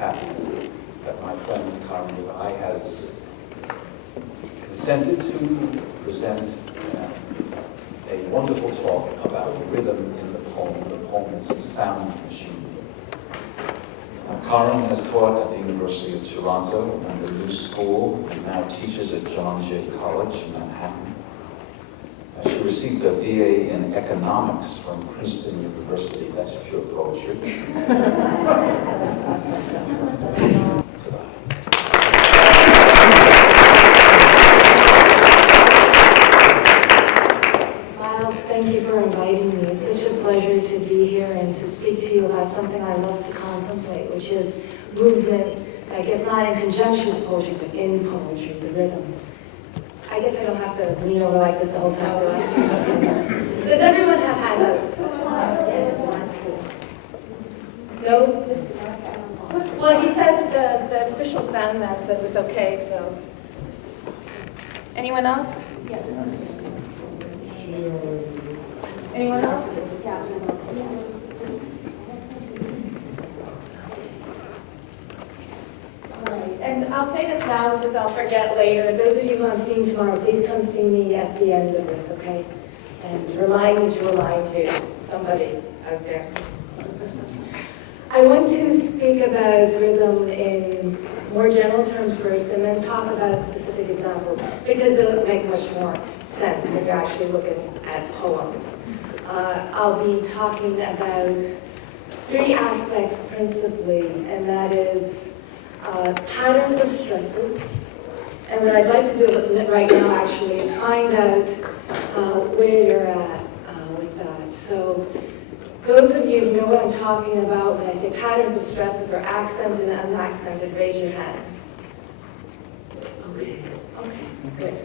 happy that my friend Karin deWeille has consented to present a wonderful talk about rhythm in the poem. The poem is Sound Machine. Karin has taught at the University of Toronto and the New School, and now teaches at John Jay College in Manhattan. She received a BA in economics from Princeton University. That's pure poetry. Miles, thank you for inviting me. It's such a pleasure to be here and to speak to you about something I love to contemplate, which is movement, I guess not in conjunction with poetry, but in poetry, the rhythm. I guess I don't have to lean over like this the whole time, do I? Okay. Does everyone have handouts? No? Well, he says the official sound man says it's okay, so. Anyone else? Anyone else? And I'll say this now because I'll forget later. Those of you who I'm seeing tomorrow, please come see me at the end of this, okay? And remind me to remind you, somebody out there. I want to speak about rhythm in more general terms first, and then talk about specific examples, because it'll make much more sense when you're actually looking at poems. I'll be talking about three aspects principally, and that is patterns of stresses. And what I'd like to do right now actually is find out where you're at with that. So those of you who know what I'm talking about when I say patterns of stresses or accented and unaccented, raise your hands. Okay, good.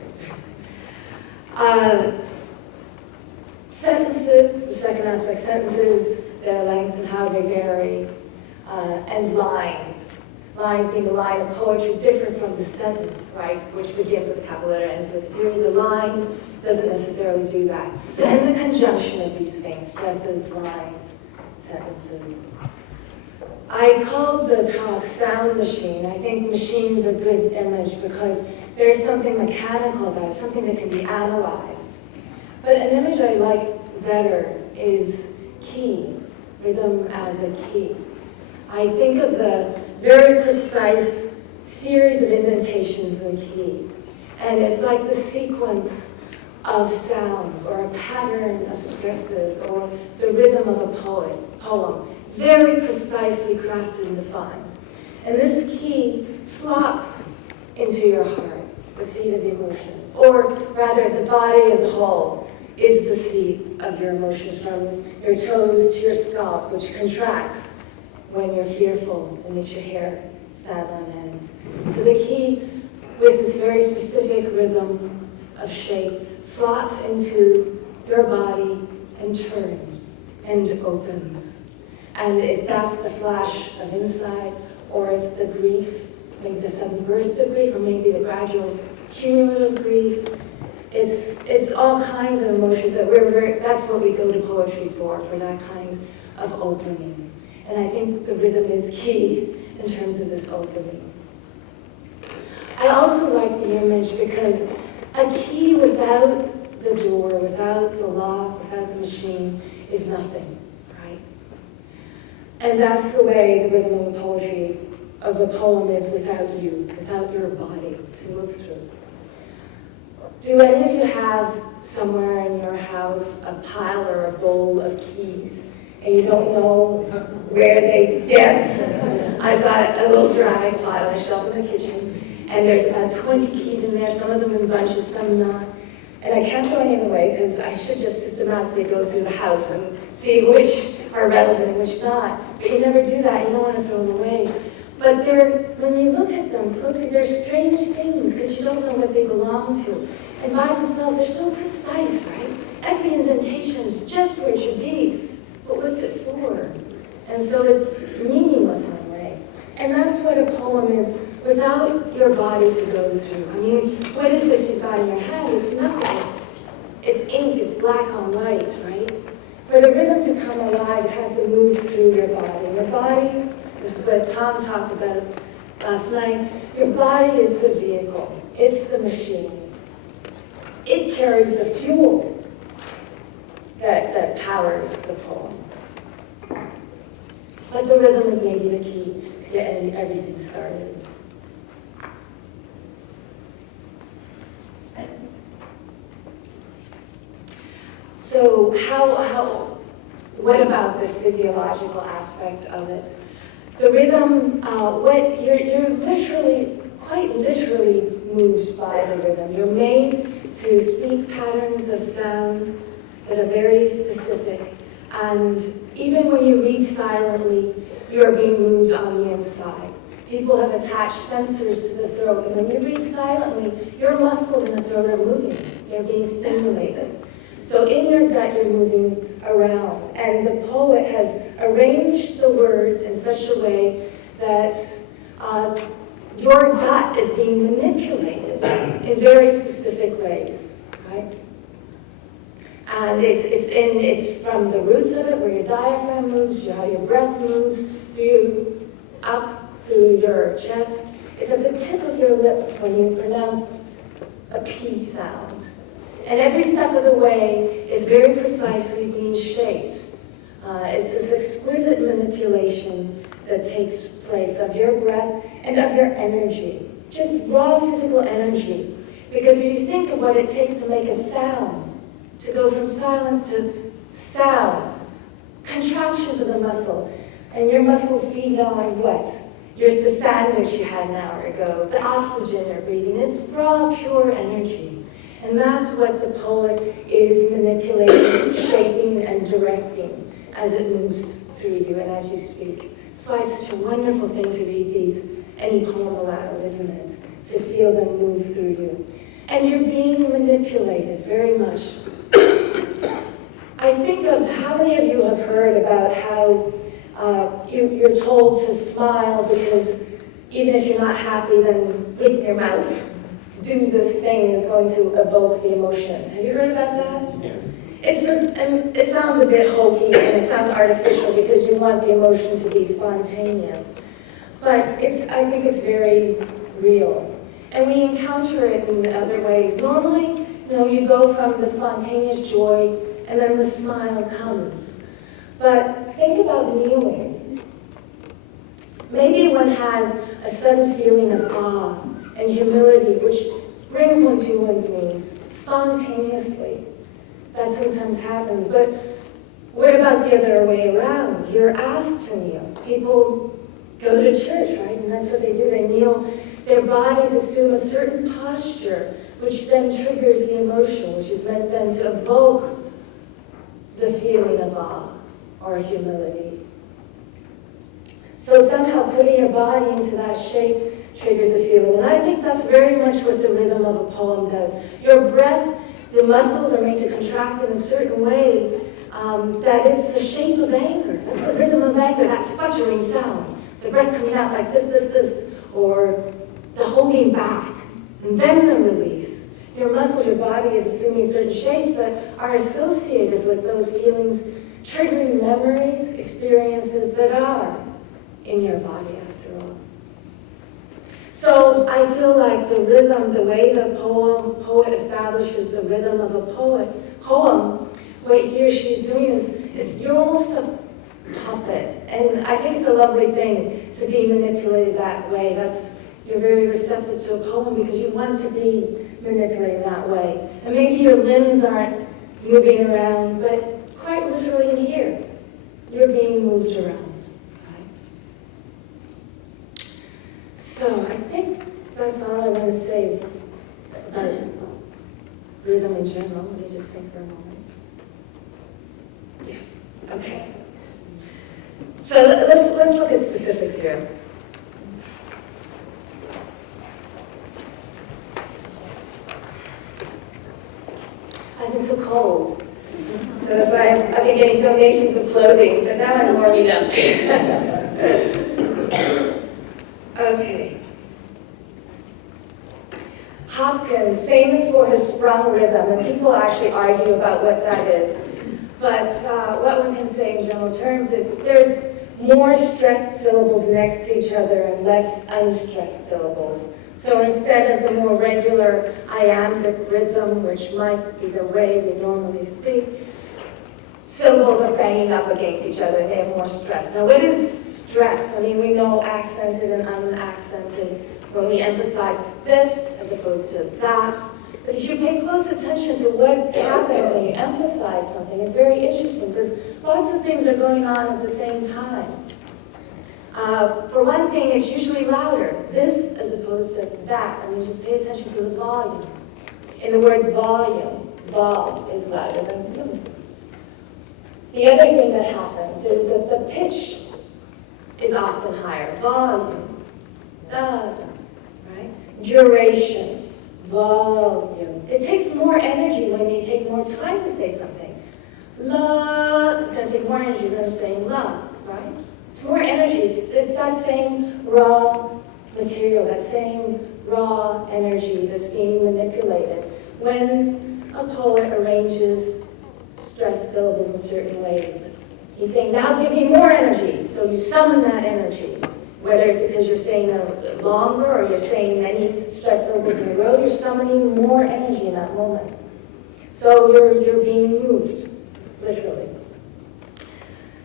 Sentences, the second aspect, sentences, their lengths and how they vary, and lines. Lines being the line of poetry different from the sentence, right, which begins with a capital letter, ends with a period. The line doesn't necessarily do that. So in the conjunction of these things, stresses, lines, sentences. I called the talk Sound Machine. I think machine's a good image because there's something mechanical about it, something that can be analyzed. But an image I like better is key, rhythm as a key. I think of the very precise series of indentations in the key. And it's like the sequence of sounds or a pattern of stresses or the rhythm of a poem, very precisely crafted and defined. And this key slots into your heart, the seat of the emotions. Or rather, the body as a whole is the seat of your emotions, from your toes to your scalp, which contracts when you're fearful and makes your hair stand on end. So the key, with its very specific rhythm of shape, slots into your body and turns and opens. And that's the flash of insight, or it's the grief, maybe the sudden burst of grief, or maybe the gradual cumulative grief. It's all kinds of emotions that that's what we go to poetry for that kind of opening. And I think the rhythm is key in terms of this opening. I also like the image because a key without the door, without the lock, without the machine is nothing, right? And that's the way the rhythm of the poetry, of the poem is without you, without your body to move through. Do any of you have somewhere in your house a pile or a bowl of keys? And you don't know where yes. I've got a little ceramic pot on a shelf in the kitchen, and there's about 20 keys in there, some of them in bunches, some not. And I can't throw any of them away because I should just systematically go through the house and see which are relevant and which not. But you never do that, you don't want to throw them away. But when you look at them closely, they're strange things because you don't know what they belong to. And by themselves, they're so precise, right? Every indentation is just where it should be. But what's it for? And so it's meaningless in a way. And that's what a poem is without your body to go through. I mean, what is this you've got in your hand? It's nothing. It's ink, it's black on white, right? For the rhythm to come alive, it has to move through your body. Your body, this is It's what Tom talked about last night. Your body is the vehicle. It's the machine. It carries the fuel that powers the poem. But the rhythm is maybe the key to get everything started. So what about this physiological aspect of it? The rhythm, you're literally, quite literally moved by the rhythm. You're made to speak patterns of sound that are very specific. And even when you read silently, you're being moved on the inside. People have attached sensors to the throat, and when you read silently, your muscles in the throat are moving. They're being stimulated. So in your gut, you're moving around. And the poet has arranged the words in such a way that your gut is being manipulated in very specific ways, right? And it's from the roots of it, where your diaphragm moves, how your breath moves, up through your chest. It's at the tip of your lips when you pronounce a P sound. And every step of the way is very precisely being shaped. It's this exquisite manipulation that takes place of your breath and of your energy, just raw physical energy. Because if you think of what it takes to make a sound, to go from silence to sound, contractions of the muscle, and your muscles feed on what? The sandwich you had an hour ago, the oxygen you're breathing. It's raw, pure energy. And that's what the poet is manipulating, shaping, and directing as it moves through you and as you speak. That's why it's such a wonderful thing to read any poem aloud, isn't it? To feel them move through you. And you're being manipulated very much. I think of how many of you have heard about how you're told to smile because even if you're not happy, then with your mouth, do this thing is going to evoke the emotion. Have you heard about that? Yeah. It sounds a bit hokey and it sounds artificial because you want the emotion to be spontaneous. But I think it's very real. And we encounter it in other ways. Normally, you go from the spontaneous joy and then the smile comes. But think about kneeling. Maybe one has a sudden feeling of awe and humility, which brings one to one's knees spontaneously. That sometimes happens. But what about the other way around? You're asked to kneel. People go to church, right? And that's what they do. They kneel. Their bodies assume a certain posture, which then triggers the emotion, which is meant then to evoke the feeling of awe or humility. So somehow putting your body into that shape triggers a feeling. And I think that's very much what the rhythm of a poem does. Your breath, the muscles are made to contract in a certain way that is the shape of anger. That's the rhythm of anger, that sputtering sound. The breath coming out like this, or the holding back, and then the release. Your muscles, your body is assuming certain shapes that are associated with those feelings, triggering memories, experiences that are in your body after all. So I feel like the rhythm, the way the poet establishes the rhythm of a poem, what he or she is doing is you're almost a puppet. And I think it's a lovely thing to be manipulated that way. You're very receptive to a poem because you want to be manipulated that way. And maybe your limbs aren't moving around, but quite literally in here, you're being moved around. Right? So I think that's all I want to say about rhythm in general. Let me just think for a moment. Yes, okay. So let's look at specifics here. I've been so cold, so that's why I've been getting donations of clothing, but now I'm warming up. Okay. Hopkins, famous for his sprung rhythm, and people actually argue about what that is. But what one can say in general terms is there's more stressed syllables next to each other and less unstressed syllables. So instead of the more regular iambic rhythm, which might be the way we normally speak, syllables are banging up against each other and they have more stress. Now what is stress? I mean, we know accented and unaccented when we emphasize this as opposed to that. But if you pay close attention to what happens when you emphasize something, it's very interesting because lots of things are going on at the same time. For one thing, it's usually louder, this as opposed to that. I mean, just pay attention to the volume. In the word volume, vol is louder than boom. The other thing that happens is that the pitch is often higher. Volume, da, right? Duration, volume. It takes more energy when you take more time to say something. La, it's going to take more energy than saying la, right? It's more energy. It's that same raw material, that same raw energy that's being manipulated. When a poet arranges stressed syllables in certain ways, he's saying, now give me more energy. So you summon that energy. Whether it's because you're saying a longer or you're saying many stressed syllables in a row, you're summoning more energy in that moment. So you're being moved, literally.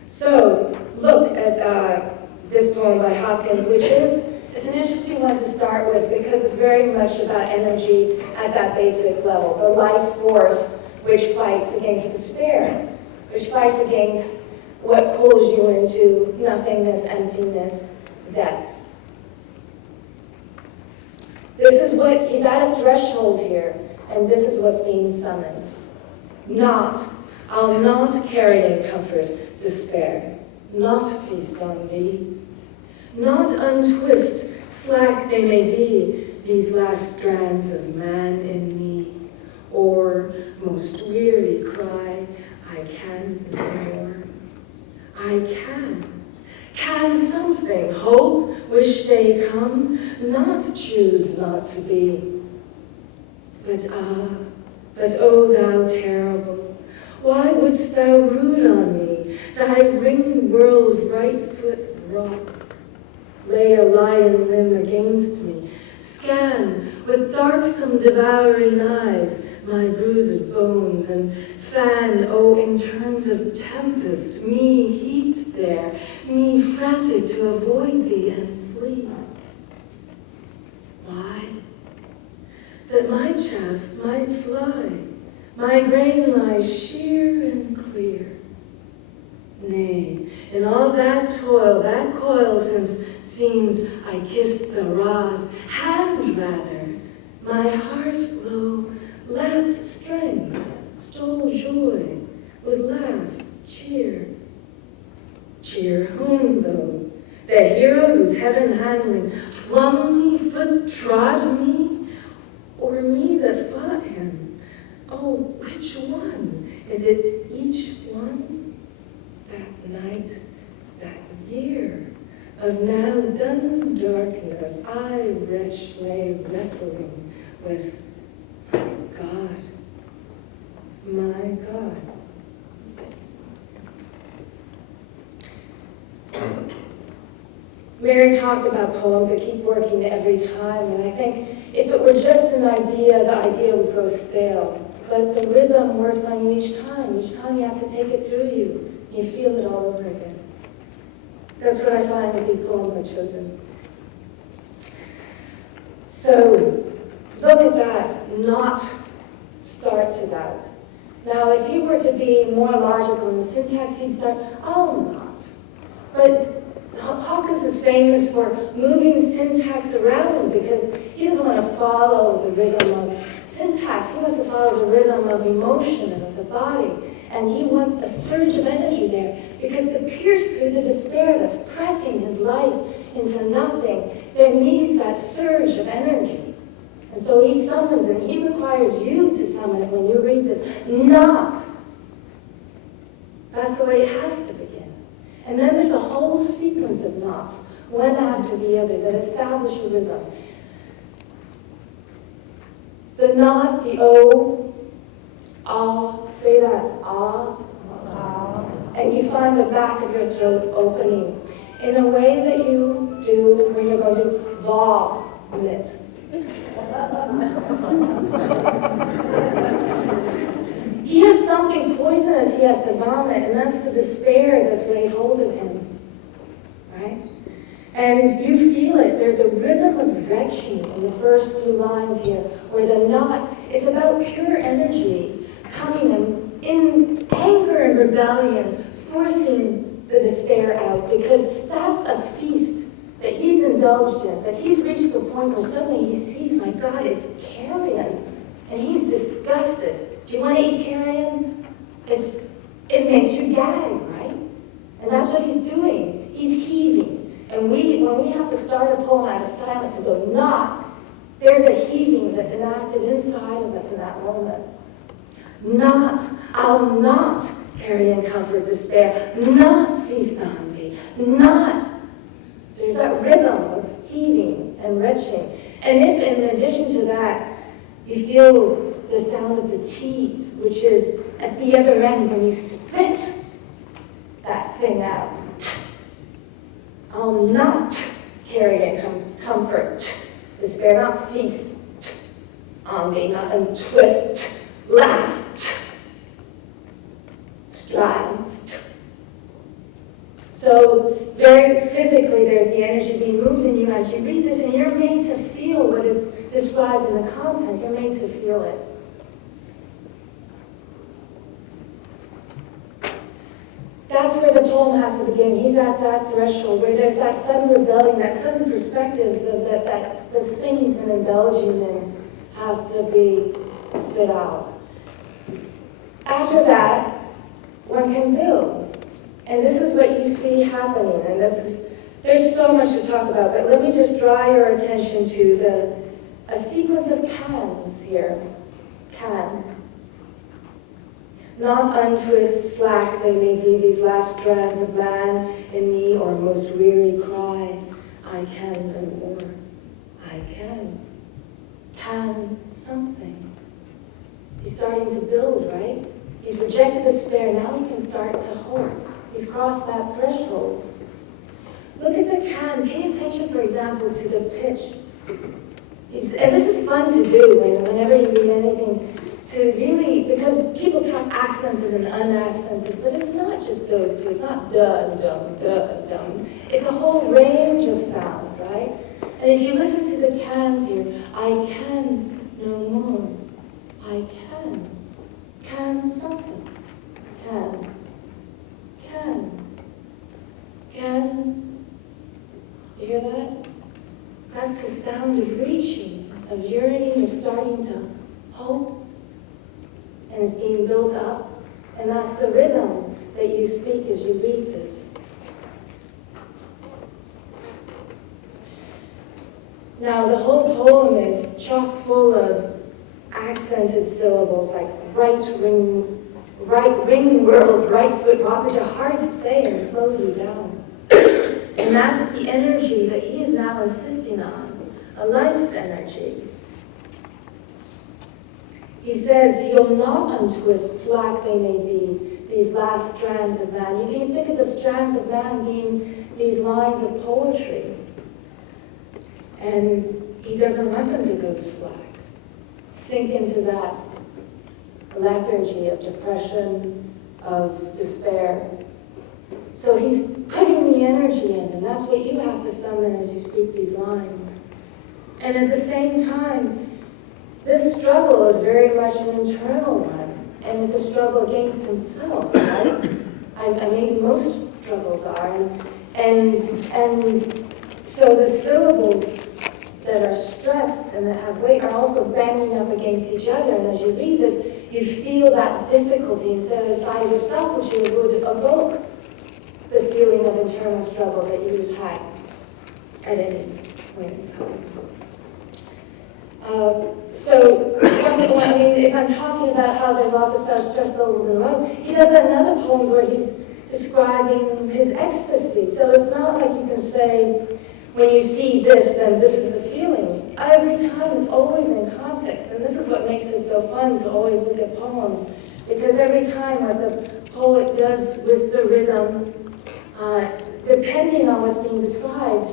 So look at this poem by Hopkins, it's an interesting one to start with because it's very much about energy at that basic level, the life force which fights against despair, which fights against what pulls you into nothingness, emptiness, death. This is what, he's at a threshold here, and this is what's being summoned. I'll not carry in comfort despair, not feast on thee, not untwist, slack they may be, these last strands of man in me, or most weary cry, I can no more. I can something, hope, wish they come, not choose not to be. But oh thou terrible, why wouldst thou root on me, thy ring-whirled right foot rock, lay a lion limb against me, scan with darksome devouring eyes my bruised bones, and fan, oh, in turns of tempest, me heaped there, me frantic to avoid thee and flee. Why? That my chaff might fly, my grain lies sheer and clear. Nay, in all that toil, that coil, since scenes I kissed the rod, hand rather, my heart, lo, lacked strength, stole joy, would laugh, cheer. Cheer whom, though? The hero whose heaven handling flung me, foot trod me, or me that fought him? Oh, which one? Is it each one? That night, that year of now done darkness, I, wretch, lay wrestling with God, my God. Mary talked about poems that keep working every time, and I think if it were just an idea, the idea would grow stale. But the rhythm works on you each time. Each time you have to take it through you. You feel it all over again. That's what I find with these poems I've chosen. So, look at that. Not starts it out. Now, if he were to be more logical in the syntax, he'd start, oh, not. But Hawkins is famous for moving syntax around because he doesn't want to follow the rhythm of syntax. He wants to follow the rhythm of emotion and of the body. And he wants a surge of energy there because to pierce through the despair that's pressing his life into nothing, there needs that surge of energy. And so he summons, and he requires you to summon it when you read this. Not. That's the way it has to begin. And then there's a whole sequence of knots, one after the other, that establish a rhythm. The knot, the O, ah, say that, ah, ah, and you find the back of your throat opening in a way that you do when you're going to vomit. He has something poisonous he has to vomit, and that's the despair that's laid hold of him, right? And you feel it. There's a rhythm of retching in the first few lines here, where the knot, it's about pure energy coming in anger and rebellion, forcing the despair out, because that's a feast that he's indulged in, that he's reached the point where suddenly he sees, my God, it's carrion, and he's disgusted. Do you want to eat carrion? It makes you gag, right? And that's what he's doing. He's heaving. And when we have to start a poem out of silence and go, not, there's a heaving that's enacted inside of us in that moment. Not, I'll not carry in comfort despair, not feast on thee, not. There's that rhythm of heaving and retching. And if in addition to that, you feel the sound of the T's, which is at the other end when you spit that thing out. I'll not carry in comfort, despair, not feast on thee, not untwist, last, strides. So very physically, there's the energy being moved in you as you read this, and you're made to feel what is described in the content. You're made to feel it. That's where the poem has to begin. He's at that threshold where there's that sudden rebellion, that sudden perspective that this thing he's been indulging in has to be spit out. After that, one can build. And this is what you see happening. And there's so much to talk about, but let me just draw your attention to a sequence of cans here. Can. Not untwist, slack they may be, these last strands of man in me, or most weary cry, I can no more, I can something. He's starting to build, right? He's rejected despair, now he can start to hope. He's crossed that threshold. Look at the can, pay attention, for example, to the pitch. And this is fun to do whenever you read anything, to really, because people talk accented and unaccented, but it's not just those two. It's not duh, dum, duh, dum. It's a whole range of sound, right? And if you listen to the cans here, I can no more. I can something. Can. You hear that? That's the sound of reaching, of yearning, of starting to hope. And it's being built up. And that's the rhythm that you speak as you read this. Now, the whole poem is chock full of accented syllables like right ring world, right foot walk, which are hard to say and slow you down. And that's the energy that he is now insisting on, a life's energy. He says, you'll not untwist, slack they may be, these last strands of man. You can think of the strands of man being these lines of poetry. And he doesn't want them to go slack. Sink into that lethargy of depression, of despair. So he's putting the energy in, and that's what you have to summon as you speak these lines. And at the same time, this struggle is very much an internal one, and it's a struggle against himself, right? Maybe most struggles are, and so the syllables that are stressed and that have weight are also banging up against each other, and as you read this, you feel that difficulty instead of inside yourself, which would evoke the feeling of internal struggle that you would have at any point in time. If I'm talking about how there's lots of such stress levels in the room, he does that in other poems where he's describing his ecstasy. So it's not like you can say, when you see this, then this is the feeling. Every time it's always in context, and this is what makes it so fun to always look at poems, because every time what the poet does with the rhythm, depending on what's being described,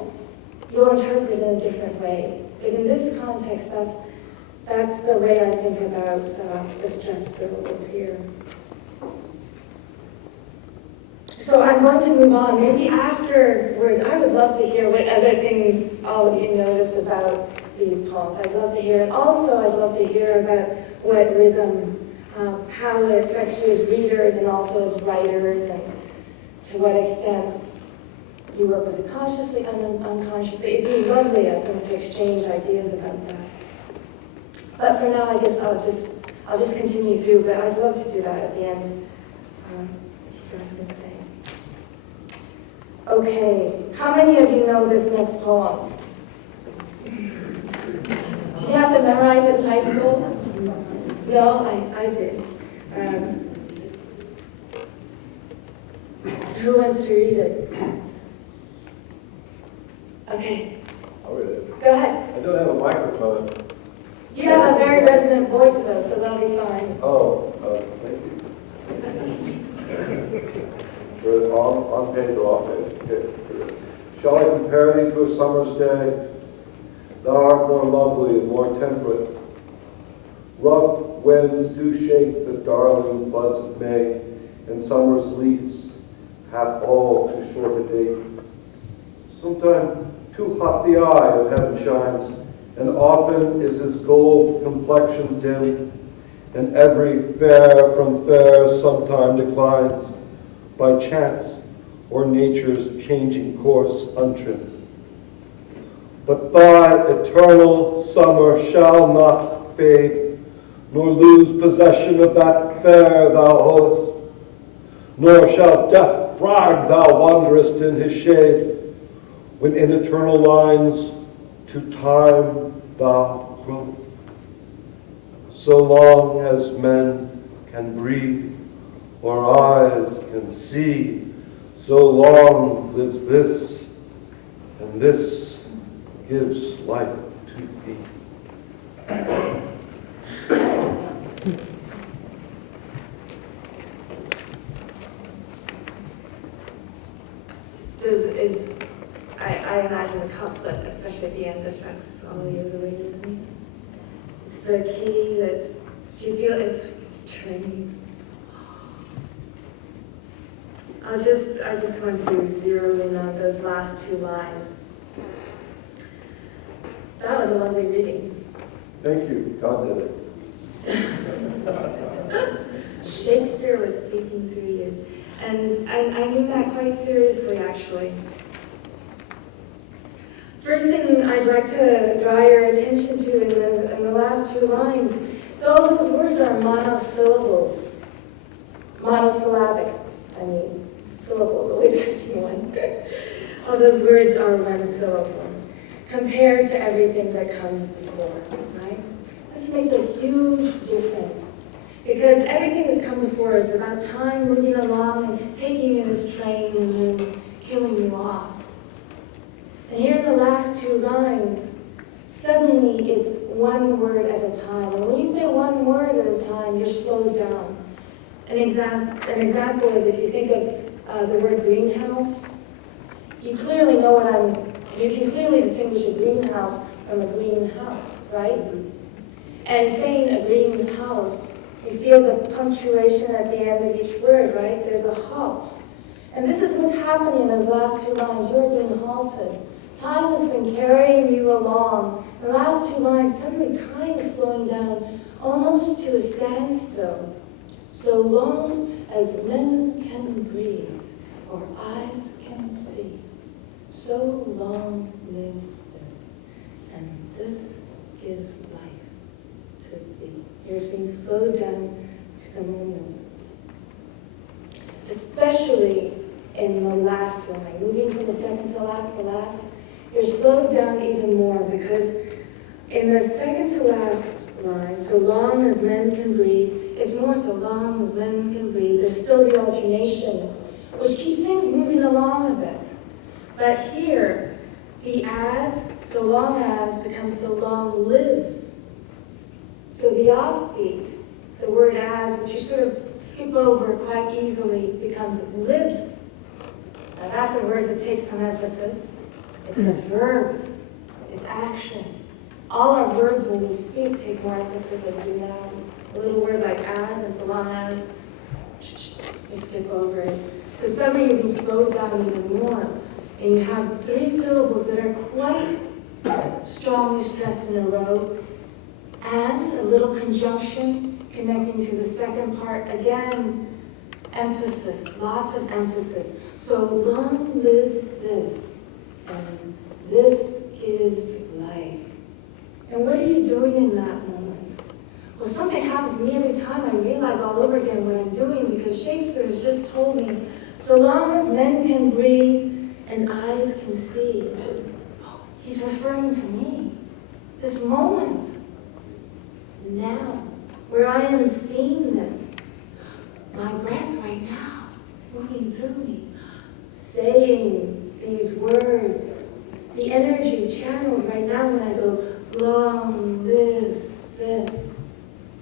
you'll interpret it in a different way. But in this context, that's the way I think about the stressed syllables here. So I'm going to move on. Maybe afterwards, I would love to hear what other things all of you notice about these poems. I'd love to hear it. Also, I'd love to hear about what rhythm, how it affects you as readers and also as writers, and to what extent you work with it consciously and unconsciously. It'd be lovely, I think, to exchange ideas about that. But for now, I guess I'll just continue through, but I'd love to do that at the end. If you guys can stay. Okay, how many of you know this next poem? Did you have to memorize it in high school? No, I did. Who wants to read it? Okay. I'll read it. Go ahead. I don't have a microphone. You have a very resonant voice, though, so that'll be fine. Oh, thank you. On page or off page? Okay. Shall I compare thee to a summer's day? Thou art more lovely and more temperate. Rough winds do shake the darling buds of May, and summer's leaves hath all too short a date. Sometime too hot the eye of heaven shines, and often is his gold complexion dim, and every fair from fair sometime declines, by chance or nature's changing course untrimmed. But thy eternal summer shall not fade, nor lose possession of that fair thou owest, nor shall death brag thou wanderest in his shade, when in eternal lines to time thou growest. So long as men can breathe, or eyes can see, so long lives this, and this gives life to thee. I imagine the couplet, especially at the end, affects all of you the way it does me. It's the key that's, do you feel it's trees? I just want to zero in on those last two lines. That was a lovely reading. Thank you. God did it. Shakespeare was speaking through you. And I mean that quite seriously, actually. First thing I'd like to draw your attention to in the last two lines, though those words are monosyllables, monosyllabic, I mean, syllables always have to be one. All those words are one syllable, compared to everything that comes before, right? This makes a huge difference, because everything that's come before is about time moving along and taking you in this train and then killing you off. And here in the last two lines, suddenly it's one word at a time. And when you say one word at a time, you're slowed down. An example is if you think of the word greenhouse, you clearly know you can clearly distinguish a greenhouse from a greenhouse, right? And saying a greenhouse, you feel the punctuation at the end of each word, right? There's a halt. And this is what's happening in those last two lines. You're being halted. Time has been carrying you along. The last two lines, suddenly time is slowing down almost to a standstill. So long as men can breathe or eyes can see, so long lives this, and this gives life to thee. You're being slowed down to the moment. Especially in the last line, moving from the second to last, you're slowed down even more, because in the second to last line, so long as men can breathe, it's more so long as men can breathe. There's still the alternation, which keeps things moving along a bit. But here, the as, so long as, becomes so long lives. So the offbeat, the word as, which you sort of skip over quite easily becomes lives. Now that's a word that takes some emphasis. It's a verb. It's action. All our verbs when we speak take more emphasis as do nouns. A little word like as and so long as, you skip over it. So suddenly you'll be slowed down even more. And you have 3 syllables that are quite strongly stressed in a row. And a little conjunction connecting to the second part. Again, emphasis, lots of emphasis. So long lives this, and this gives life. And what are you doing in that moment? Well, something happens to me every time I realize all over again what I'm doing, because Shakespeare has just told me, so long as men can breathe and eyes can see. Oh, he's referring to me. This moment, now, where I am seeing this, my breath right now, moving through me, saying these words, the energy channeled right now when I go, long lives this,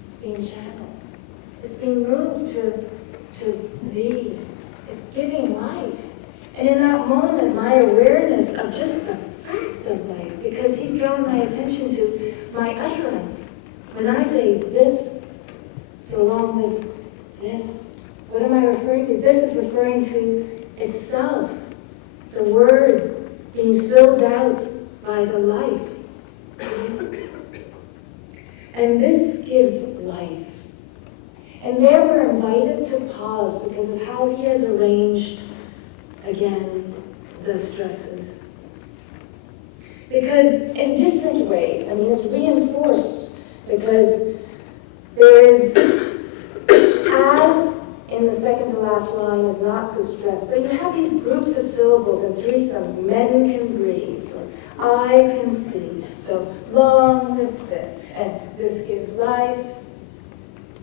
it's being channeled. It's being moved to thee. It's giving life. And in that moment, my awareness of just the fact of life, because he's drawing my attention to my utterance. When I say this, so long as this, what am I referring to? This is referring to itself, the word being filled out by the life. And this gives life. And there we're invited to pause because of how he has arranged, again, the stresses. Because in different ways, I mean, it's reinforced because there is, as in the second to last line is not so stressed. So you have these groups of syllables and threesomes. Men can breathe, or eyes can see. So long lives this, and this gives life.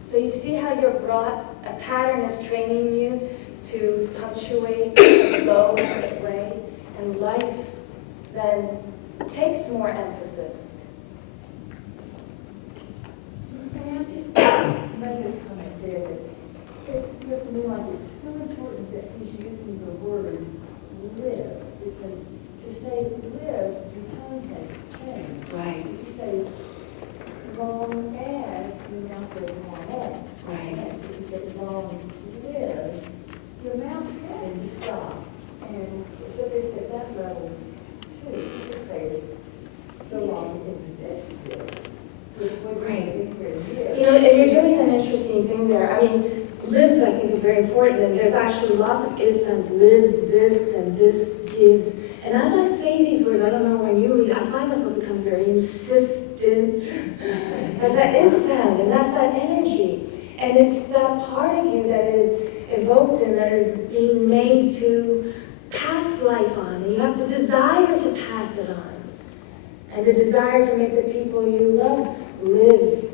So you see how you're brought, a pattern is training you to punctuate and flow this way, and life then takes more emphasis. I just make a comment there that it feels to me like it's so important that he's using the word lives, because to say lives, your tone has changed. Right. If you say long as, your mouth goes long as. Right. And if you say long lives, your mouth has to stop. And so there's that level too. You could say so long as exists. Right. You know, and you're doing an interesting thing there. I mean, lives, I think, is very important, and there's actually lots of is-sounds. Lives this, and this gives. And as I say these words, I don't know when you, I find myself becoming very insistent. As that is sound, and that's that energy. And it's that part of you that is evoked and that is being made to pass life on. And you have the desire to pass it on. And the desire to make the people you love live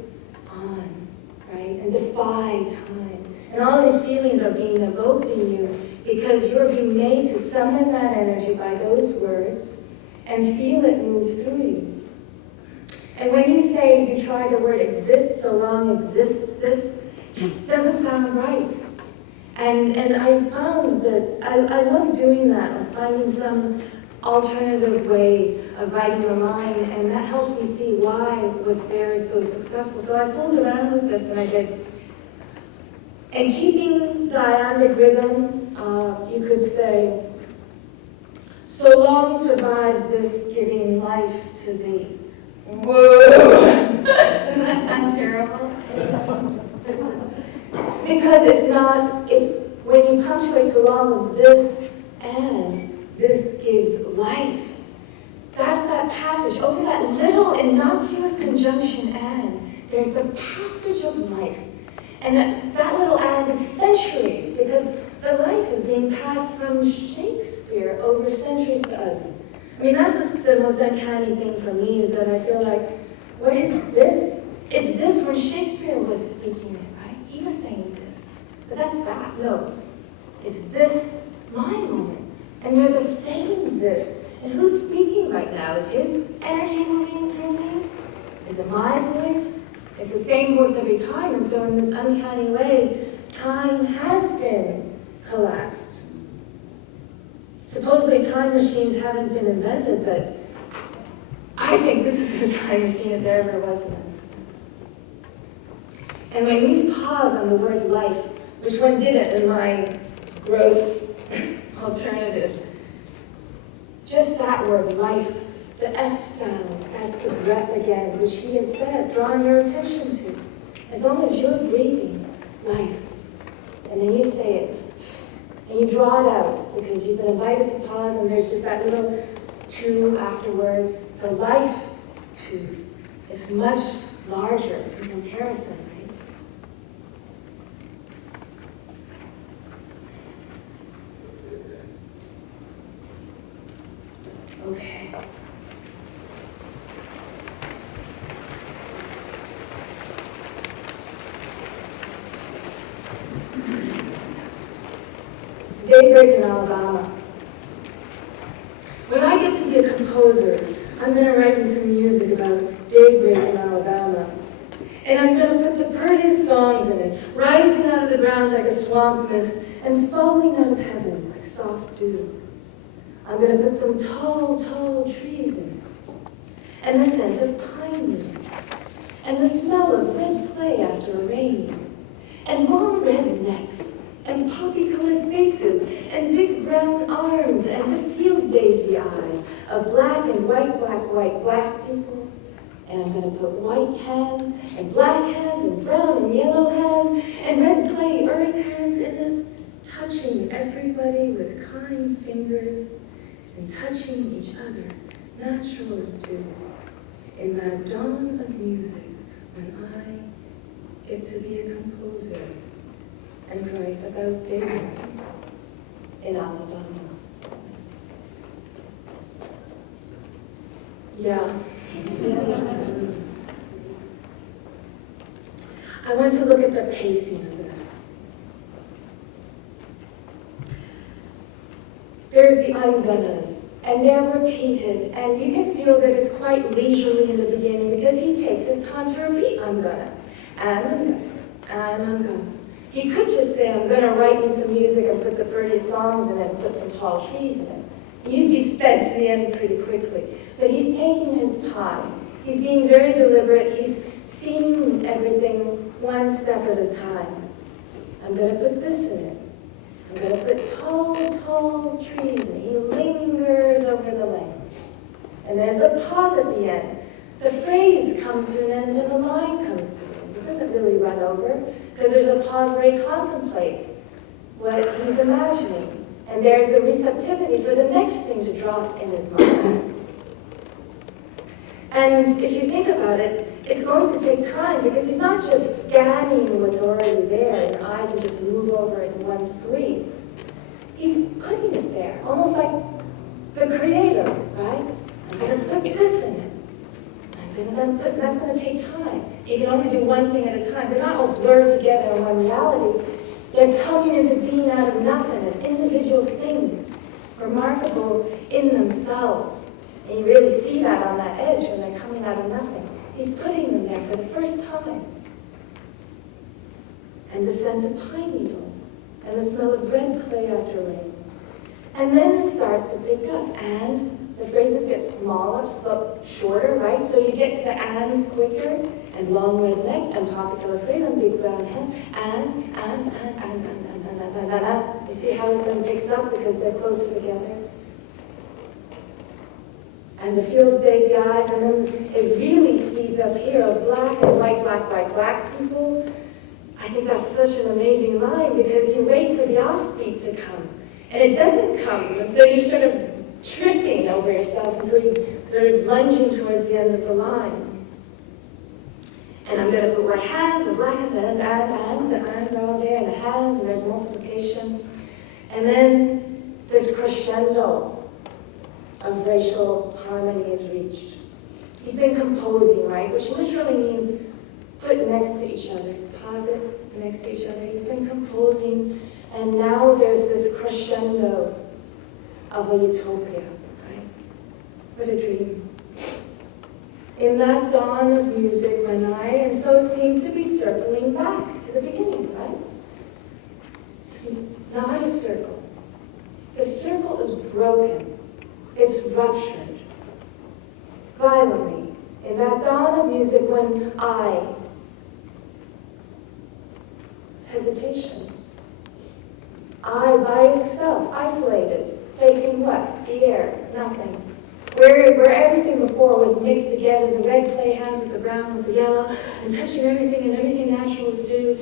on, right? And defy time. And all these feelings are being evoked in you because you're being made to summon that energy by those words and feel it move through you. And when you say you try the word exists so long exists this, just doesn't sound right. And I found that I love doing that, like finding some alternative way of writing a line, and that helped me see why what's there is so successful. So I fooled around with this, and I did. And keeping the iambic rhythm, you could say, so long survives this giving life to thee. Whoa! Doesn't that sound terrible? Because it's not, when you punctuate so long of this and this gives life. That's that passage. Over that little innocuous conjunction and, there's the passage of life. And that little and is centuries, because the life is being passed from Shakespeare over centuries to us. I mean, that's the most uncanny thing for me, is that I feel like, what is this? Is this when Shakespeare was speaking it, right? He was saying this. But that's that. No. It's this my moment. And they're the same this. And who's speaking right now? Is his energy moving through me? Is it my voice? It's the same voice every time. And so in this uncanny way, time has been collapsed. Supposedly time machines haven't been invented, but I think this is a time machine if there ever was one. And when we pause on the word life, which one didn't in my gross alternative, just that word life, the F sound, that's the breath again, which he has said, drawing your attention to. As long as you're breathing, life. And then you say it, and you draw it out, because you've been invited to pause, and there's just that little two afterwards. So life, two. It's much larger in comparison, right? Okay. Daybreak in Alabama. When I get to be a composer, I'm going to write me some music about daybreak in Alabama. And I'm going to put the prettiest songs in it, rising out of the ground like a swamp mist and falling out of heaven like soft dew. I'm going to put some tall, tall trees in it, and the scent of pine needles, and the smell of red clay after rain, and long red necks, and poppy-colored faces, and big brown arms, and the field daisy eyes of black and white, black people. And I'm going to put white hands, and black hands, and brown and yellow hands, and red clay earth hands in it, touching everybody with kind fingers, and touching each other, natural as dew, in that dawn of music when I get to be a composer and write about daybreak in Alabama. Yeah. I want to look at the pacing of this. There's the I'm gonnas, and they're repeated, and you can feel that it's quite leisurely in the beginning because he takes his time to repeat I'm gonna, and I'm gonna, and I'm gonna. He could just say, I'm gonna write me some music and put the prettiest songs in it and put some tall trees in it. You'd be sped to the end pretty quickly. But he's taking his time. He's being very deliberate. He's seeing everything one step at a time. I'm gonna put this in it. I'm gonna put tall, tall trees in it. He lingers over the land. And there's a pause at the end. The phrase comes to an end and the line comes to an end. It doesn't really run over, because there's a pause where he contemplates what he's imagining. And there's the receptivity for the next thing to drop in his mind. And if you think about it, it's going to take time, because he's not just scanning what's already there, and I can just move over it in one sweep. He's putting it there, almost like the creator, right? I'm going to put this in it. And that's going to take time. You can only do one thing at a time. They're not all blurred together in one reality. They're coming into being out of nothing as individual things, remarkable in themselves. And you really see that on that edge when they're coming out of nothing. He's putting them there for the first time. And the scent of pine needles, and the smell of red clay after rain. And then it starts to pick up, and the phrases get smaller, shorter, right? So you get to the ands quicker, and long red necks, and poppy-colored face, and big brown hands, and. You see how it then picks up because they're closer together? And the field daisy eyes, and then it really speeds up here of black and white, black people. I think that's such an amazing line because you wait for the offbeat to come, and it doesn't come, and so you're sort of tripping over yourself until you sort of lunging towards the end of the line. And I'm going to put white hands and black hands, and the hands are all there, and the hands, and there's multiplication. And then this crescendo of racial harmony is reached. He's been composing, right? Which literally means put next to each other, pause it next to each other. He's been composing, and now there's this crescendo of a utopia, right? What a dream. In that dawn of music when and so it seems to be circling back to the beginning, right? not a circle. The circle is broken. It's ruptured violently in that dawn of music when hesitation. I by itself, isolated, facing what? The air, nothing. Where everything before was mixed together, the red clay hands with the brown with the yellow, and touching everything and everything naturals do,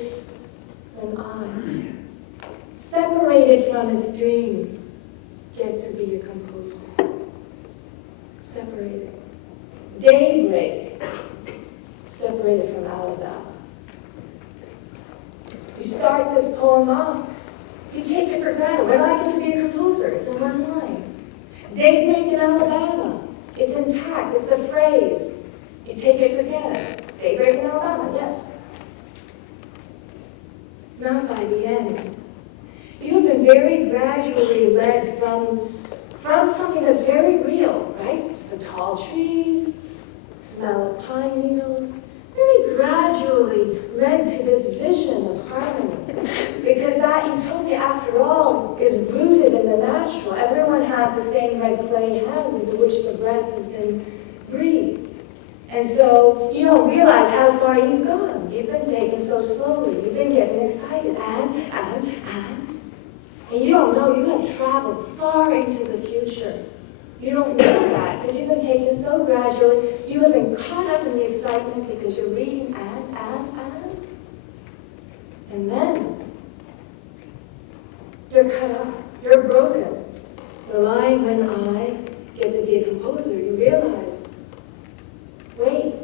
when I, separated from its dream, get to be a composer. Separated. Daybreak, separated from Alabama. You start this poem off, you take it for granted. When I get to be a composer, it's in one line. Daybreak in Alabama, it's intact, it's a phrase. You take it for granted. Daybreak in Alabama, yes. Not by the end. You have been very gradually led from something that's very real, right? It's the tall trees, smell of pine needles, very gradually led to this vision of harmony. Because that utopia, after all, is rooted in the natural. Everyone has the same red clay hands into which the breath has been breathed. And so you don't realize how far you've gone. You've been taken so slowly. You've been getting excited. And you don't know you have traveled far into the future. You don't know that because you've been taken so gradually. You have been caught up in the excitement because you're reading and. And then you're cut off. You're broken. The line when I get to be a composer, you realize, wait,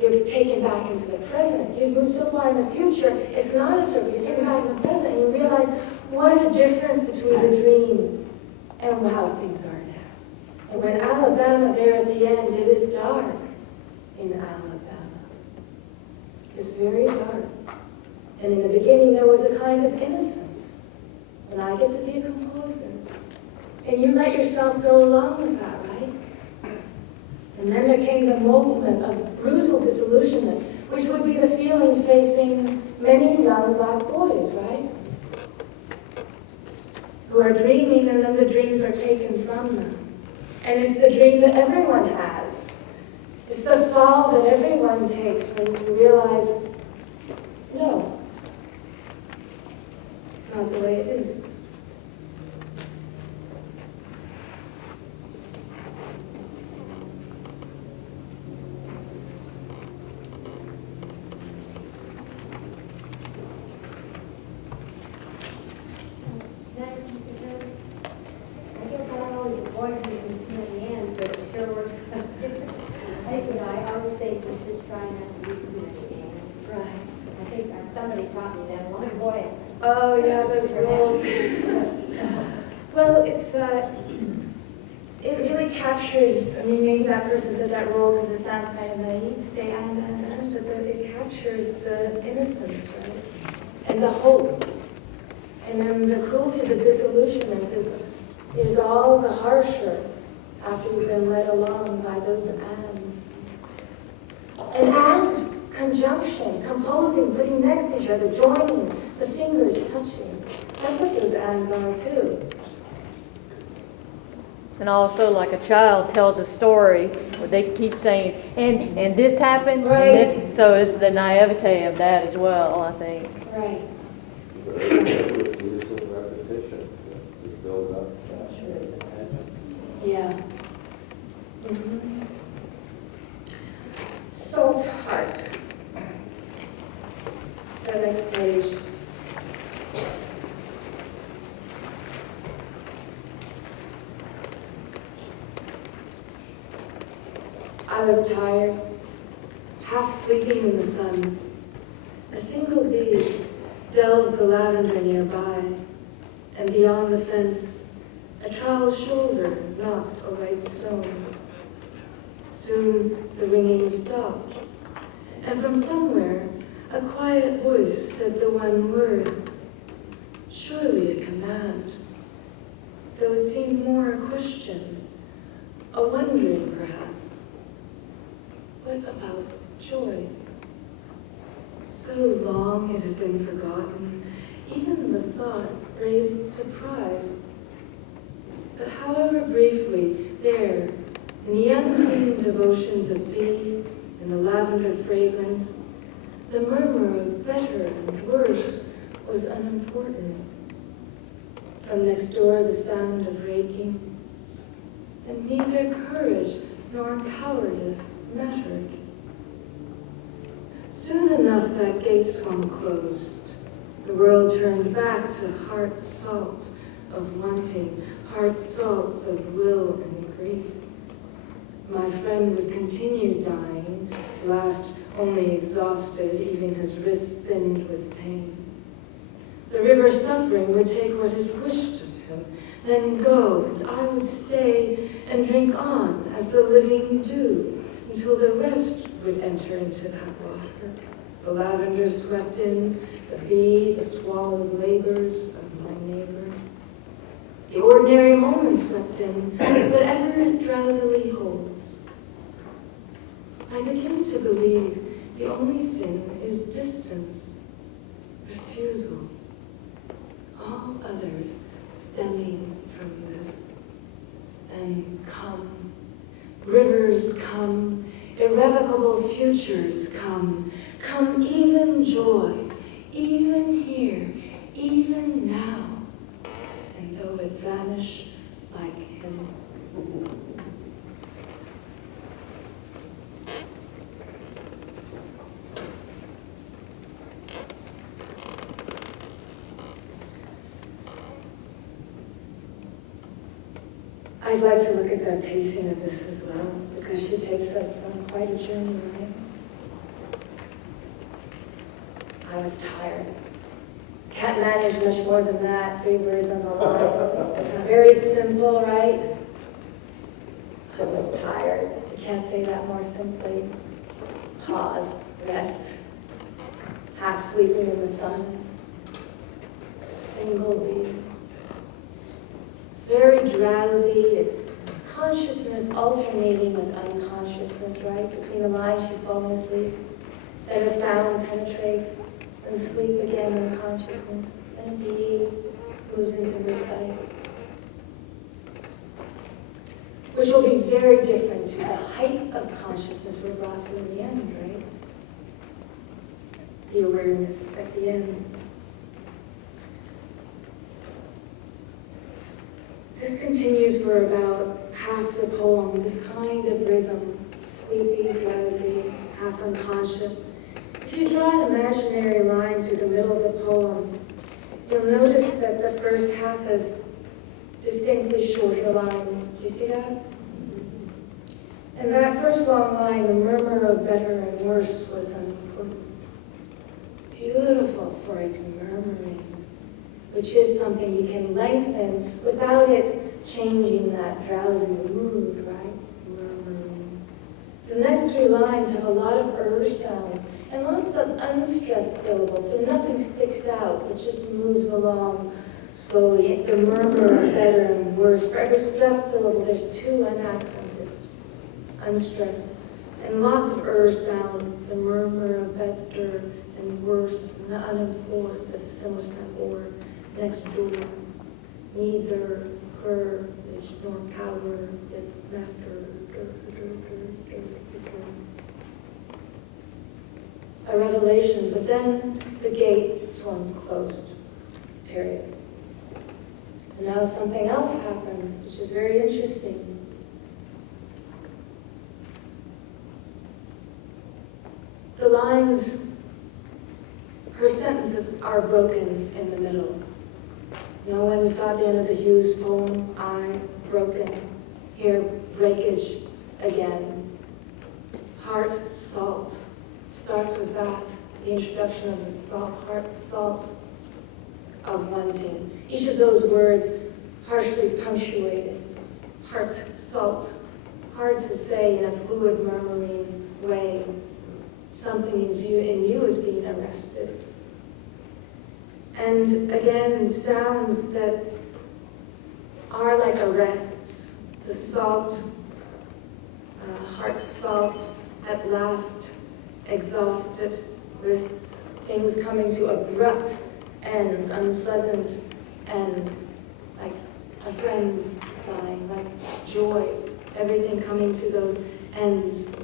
you're taken back into the present. You've moved so far in the future, it's not a circle. You're taken back in the present and you realize what a difference between the dream and how things are now. And when Alabama, there at the end, it is dark in Alabama. It's very dark. And in the beginning, there was a kind of innocence. And I get to be a composer. And you let yourself go along with that, right? And then there came the moment of brutal disillusionment, which would be the feeling facing many young black boys, right? Who are dreaming, and then the dreams are taken from them. And it's the dream that everyone has. It's the fall that everyone takes when you realize, no, it's not the way it is. Oh, yeah, those rules. Well, it really captures, I mean, maybe that person said that rule because it sounds kind of naive to say but it captures the innocence, right? And the hope. And then the cruelty, the disillusionment is all the harsher after you've been led along by those ands. And conjunction, composing, putting next to each other, joining, the fingers touching. That's what those ands are too. And also, like a child tells a story where they keep saying, and this happened, right. And this, so it's the naivete of that as well, I think. Right. Use of repetition to build up. Yeah. Mm-hmm. Salt heart. So next page. I was tired, half sleeping in the sun. A single bee delved the lavender nearby, and beyond the fence, a trowel's shoulder knocked a white stone. Soon the ringing stopped, and from somewhere a quiet voice said the one word, surely a command, though it seemed more a question, a wondering perhaps. What about joy? So long it had been forgotten, even the thought raised surprise. But however briefly, there, in the unseen devotions of bee and the lavender fragrance, the murmur of better and worse was unimportant. From next door, the sound of raking, and neither courage nor cowardice mattered. Soon enough, that gate swung closed. The world turned back to heart salts of wanting, heart salts of will and grief. My friend would continue dying, at last only exhausted, even his wrists thinned with pain. The river suffering would take what it wished of him, then go, and I would stay and drink on as the living do, until the rest would enter into that water. The lavender swept in, the bee, the swallowed labors of my neighbor. The ordinary moment swept in, whatever it drowsily holds. I begin to believe the only sin is distance, refusal. All others stemming from this. And come, rivers come, irrevocable futures come, come even joy, even here, even now, and though it vanish like him. I'd like to look at that pacing of this as well, because she takes us on quite a journey, right? I was tired. Can't manage much more than that, 3 words on the line. Very simple, right? I was tired. You can't say that more simply. Pause, rest, half sleeping in the sun. A single beat. It's very drowsy. It's consciousness alternating with unconsciousness, right? Between the lines, she's falling asleep. Then a sound penetrates, and sleep again in consciousness. Then a bee moves into her sight. Which will be very different to the height of consciousness we're brought to in the end, right? The awareness at the end. This continues for about half the poem, this kind of rhythm, sleepy, drowsy, half unconscious. If you draw an imaginary line through the middle of the poem, you'll notice that the first half has distinctly shorter lines. Do you see that? And that first long line, the murmur of better and worse, was unimportant. Beautiful for its murmuring, which is something you can lengthen without it changing that drowsy mood, right? Murmuring. The next 3 lines have a lot of sounds and lots of unstressed syllables, so nothing sticks out. It just moves along slowly. The murmur of better and worse. For every stressed syllable, there's 2 unaccented, unstressed, and lots of sounds. The murmur of better and worse, and unimport, that's a similar sound, or next door. Neither courage nor cowardice matter. A revelation, but then the gate swung closed, period. And now something else happens, which is very interesting. The lines, her sentences are broken in the middle. You know, when you saw at the end of the Hughes poem, I, broken, here, breakage again. Heart, salt. Starts with that, the introduction of the salt, heart, salt of wanting. Each of those words harshly punctuated. Heart, salt. Hard to say in a fluid, murmuring way. Something in you is being arrested. And again, sounds that are like arrests. The salt, heart salts, at last, exhausted, wrists, things coming to abrupt ends, unpleasant ends, like a friend dying, like joy, everything coming to those ends.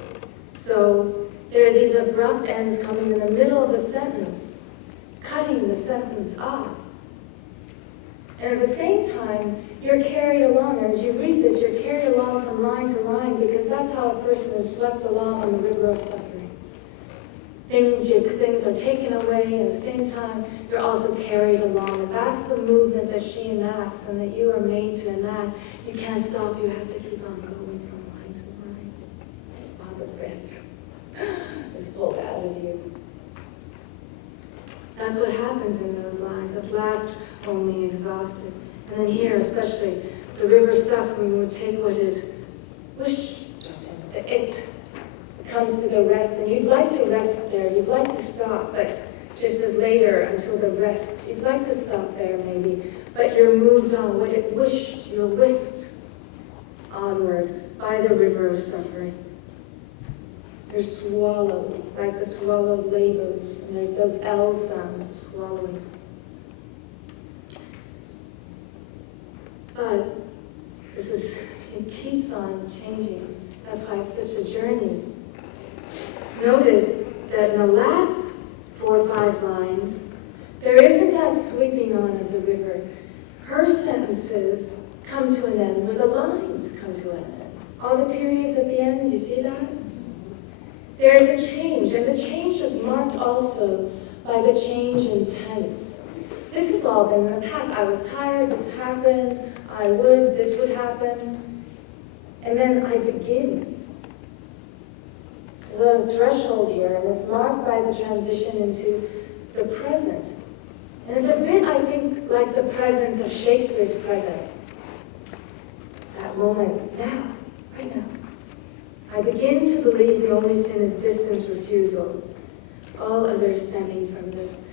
So there are these abrupt ends coming in the middle of a sentence, cutting the sentence off. And at the same time, you're carried along. As you read this, you're carried along from line to line, because that's how a person is swept along on the river of suffering. Things are taken away, and at the same time, you're also carried along. And that's the movement that she enacts and that you are made to enact. You can't stop, you have to keep on going from line to line while the breath is pulled out of you. That's what happens in those lines. At last, only exhausted. And then here, especially, the river suffering would take what it wished, it comes to the rest, and you'd like to rest there, you'd like to stop, but just as later, until the rest, you'd like to stop there maybe, but you're moved on. What it wished, you're whisked onward by the river of suffering. You're swallowed, like the swallowed labors, and there's those L sounds of swallowing. But it keeps on changing. That's why it's such a journey. Notice that in the last 4 or 5 lines, there isn't that sweeping on of the river. Her sentences come to an end where the lines come to an end. All the periods at the end, you see that? There is a change, and the change is marked also by the change in tense. This has all been in the past. I was tired, this happened, this would happen, and then I begin. There's a threshold here, and it's marked by the transition into the present. And it's a bit, I think, like the presence of Shakespeare's present. That moment, now, right now. I begin to believe the only sin is distance refusal, all others stemming from this.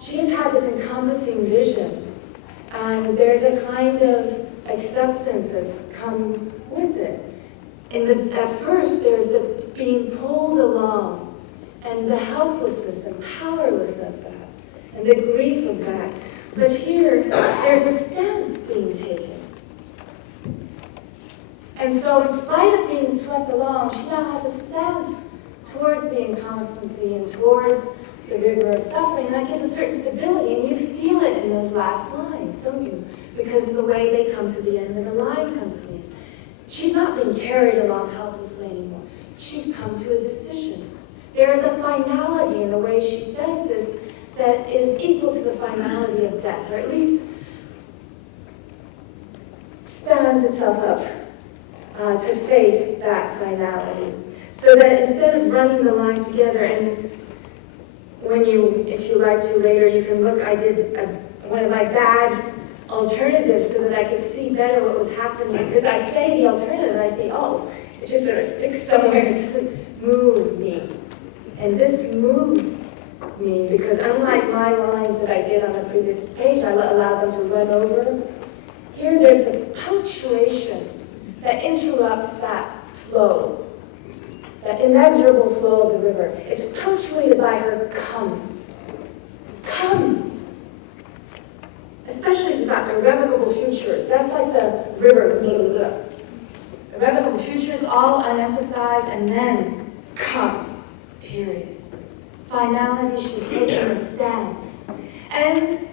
She's had this encompassing vision, and there's a kind of acceptance that's come with it. At first, there's the being pulled along, and the helplessness and powerlessness of that, and the grief of that. But here, there's a stance being taken. And so in spite of being swept along, she now has a stance towards the inconstancy and towards the river of suffering. And that gives a certain stability, and you feel it in those last lines, don't you? Because of the way they come to the end and the line comes to the end. She's not being carried along helplessly anymore. She's come to a decision. There is a finality in the way she says this that is equal to the finality of death, or at least stands itself up to face that finality. So that instead of running the lines together, and if you like to later, you can look, I did one of my bad alternatives so that I could see better what was happening. Because I say the alternative, and I say, oh, it just sort of sticks somewhere and just move me. And this moves me because unlike my lines that I did on the previous page, I allowed them to run over. Here there's the punctuation that interrupts that flow, that inexorable flow of the river. It's punctuated by her comes. Come! Especially if you've got irrevocable futures. That's like the river, blah, blah, blah. Irrevocable futures, all unemphasized, and then come, period. Finality, she's taking a stance. And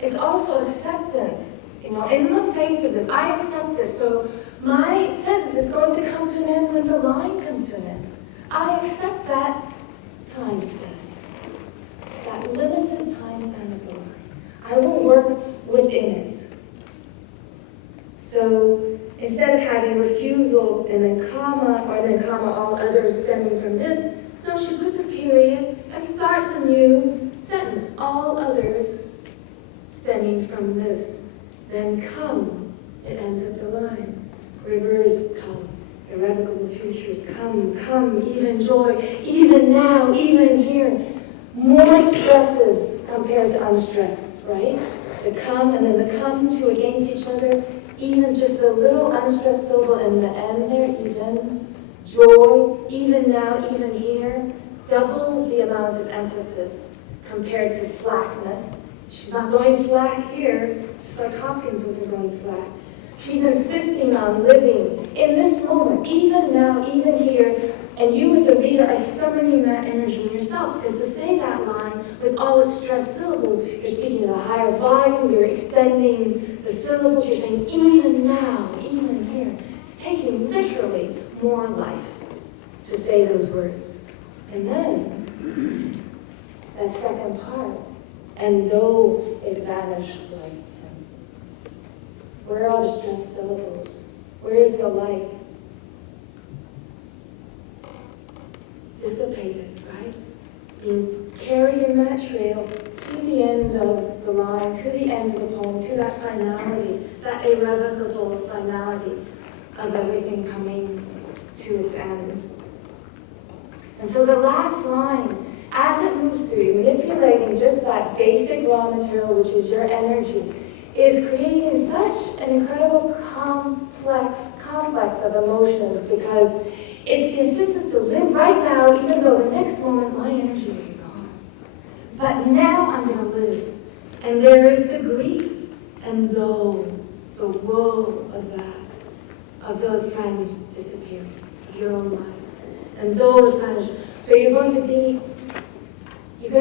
it's also acceptance. In the face of this, I accept this, so my sentence is going to come to an end when the line comes to an end. I accept that time span, that limited time span of the line. I will work within it. So instead of having refusal and then comma, or then comma, all others stemming from this, no, she puts a period and starts a new sentence. All others stemming from this. Then come, it ends at the line. Rivers come, irrevocable futures come, come, even joy, even now, even here. More stresses compared to unstressed, right? The come and then the come two against each other, even just the little unstressed syllable in the end there, even. Joy, even now, even here. Double the amount of emphasis compared to slackness. She's not going slack here, just like Hopkins wasn't going slack. She's insisting on living in this moment, even now, even here, and you as the reader are summoning that energy in yourself, because to say that line with all its stressed syllables, you're speaking at a higher volume, you're extending the syllables, you're saying even now, even here. It's taking literally more life to say those words. And then, that second part, and though it vanished like him. Where are the stressed syllables? Where is the light? Dissipated, right? Being carried in that trail to the end of the line, to the end of the poem, to that finality, that irrevocable finality of everything coming to its end. And so the last line, as it moves through you, manipulating just that basic raw material, which is your energy, is creating such an incredible complex of emotions, because it's the insistence to live right now, even though the next moment my energy will be gone. But now I'm going to live. And there is the grief, and though the woe of that, of the friend disappearing, of your own life. And though it vanished. So you're going to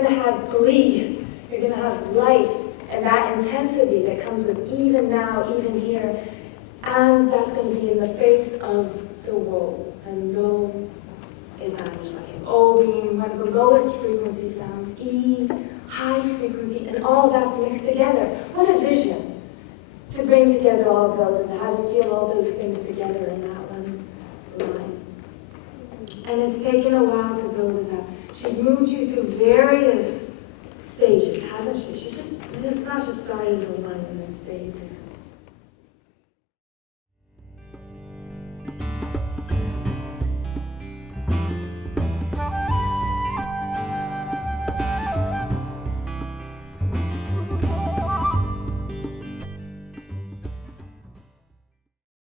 have glee, you're going to have life, and that intensity that comes with even now, even here. And that's going to be in the face of the woe. And though it vanished like him. O being one of the lowest frequency sounds, E, high frequency, and all that's mixed together. What a vision to bring together all of those and how to feel all those things together in that one line. And it's taken a while to build it up. She's moved you through various stages, hasn't she? It's not just started in one and then stayed there.